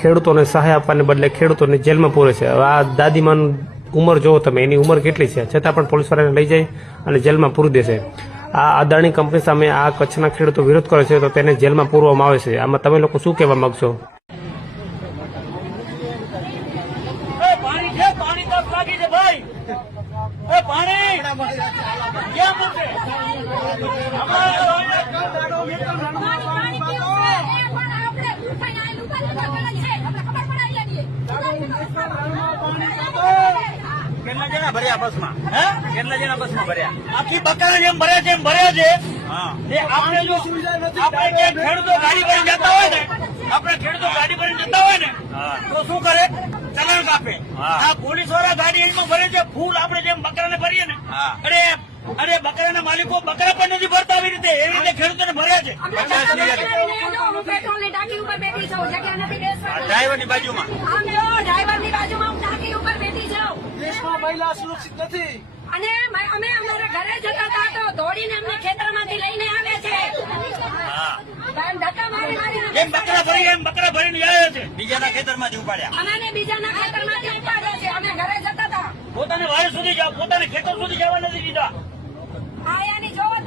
ખેડૂતોને સહાય આપવાને બદલે ખેડૂતોને જેલમાં પૂરે છે. આ દાદીમાન ઉંમર જોવો તમે, એની ઉંમર કેટલી છે? છતાં પણ પોલીસવાળાને લઈ જાય અને જેલમાં પૂરી દેશે. આ અદાણી કંપની સામે આ કચ્છના ખેડૂતો વિરોધ કરે છે, તો તેને જેલમાં પૂરવામાં આવે છે. આમાં તમે લોકો શું કહેવા માંગશો? પાણી છે પાણી તપ લાગી છે ભાઈ એ પાણી કેમ મૂકે કેટલા જણા ભર્યા બસમાં. હે? કેટલા જણા બસમાં ભર્યા. આખી બકાને જેમ ભરે છે એમ ભરે છે. આપણે જો આપણે ક્યાંક ખેડૂતો ગાડી ભરીને જતા હોય ને આપણે ખેડૂતો ગાડી ભરીને જતા હોય ને તો શું કરે? ચલાન કાપે. હા. આ પોલીસવાળા ગાડી એમાં ભરે છે ફૂલ આપણે જેમ બકરાને ભરીએ ને અરે અરે બકરાના માલિકો બકરા પણ નથી ભરતા આવી રીતે. એવી રીતે ખેડૂતોને ભર્યા છે. ડ્રાઈવર ટાંકી ઉપર બેઠી છું જગ્યા નથી બેસવા ડ્રાઈવરની બાજુમાં આમ જો ડ્રાઈવરની બાજુમાં હું ટાંકી ઉપર બેઠી છું દેશમાં મહિલા સુરક્ષિત નથી. અને અમે અમારા ઘરે જતા હતા તો દોડીને અમને ખેતરમાંથી લઈને આવે છે. બકરા ભરી એમ બકરા ભરીને આવ્યા છે. બીજાના ખેતરમાંથી ઉપાડ્યા. અમને બીજાના ખેતરમાંથી ઉપાડે છે. અમે ઘરે જતા હતા. પોતાને વાડી સુધી જાવ પોતાને ખેતર સુધી જવા નથી દીધા. આયાની જોવો